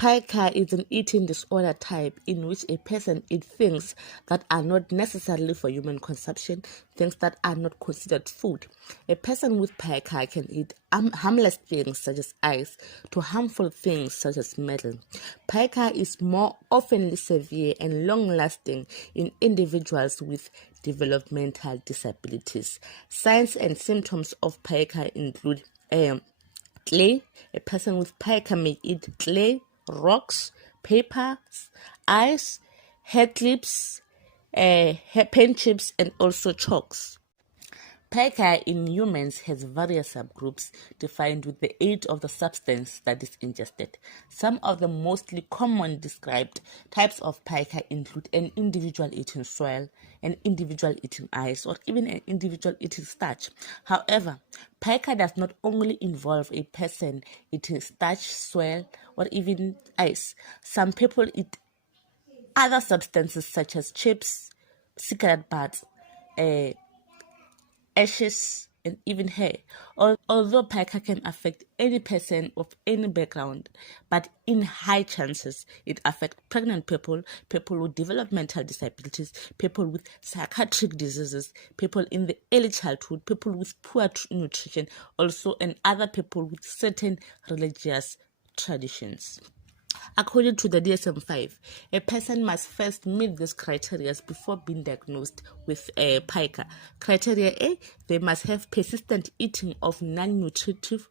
Pica is an eating disorder type in which a person eats things that are not necessarily for human consumption, things that are not considered food. A person with pica can eat harmless things such as ice to harmful things such as metal. Pica is more often severe and long-lasting in individuals with developmental disabilities. Signs and symptoms of pica include clay. A person with pica may eat clay, rocks, papers, ice, hair clips, paint chips, and also chalks. Pica in humans has various subgroups defined with the age of the substance that is ingested. Some of the mostly common described types of pica include an individual eating soil, an individual eating ice, or even an individual eating starch. However, pica does not only involve a person eating starch, soil, or even ice. Some people eat other substances such as chips, cigarette butts, ashes, and even hair. Although pica can affect any person of any background, but in high chances it affects pregnant people, people with developmental disabilities, people with psychiatric diseases, people in the early childhood, people with poor nutrition, also, and other people with certain religious traditions. According to the DSM-5, a person must first meet these criteria before being diagnosed with pica. Criteria A, they must have persistent eating of non-nutritive,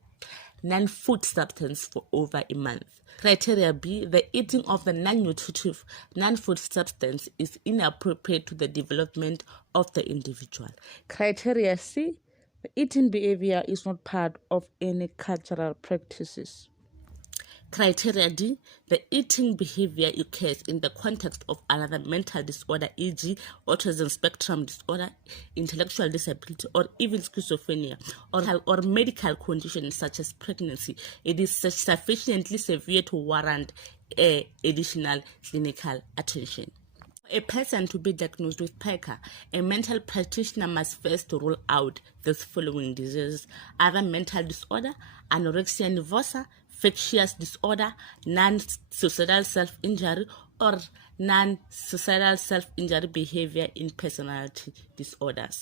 non-food substance for over a month. Criteria B, the eating of the non-nutritive, non-food substance is inappropriate to the development of the individual. Criteria C, the eating behavior is not part of any cultural practices. Criteria D, the eating behavior occurs in the context of another mental disorder, e.g. autism spectrum disorder, intellectual disability, or even schizophrenia, or medical conditions such as pregnancy. It is sufficiently severe to warrant additional clinical attention. For a person to be diagnosed with pica, a mental practitioner must first rule out the following diseases: other mental disorder, anorexia nervosa, infectious disorder, non-suicidal self-injury, or non-suicidal self-injury behavior in personality disorders.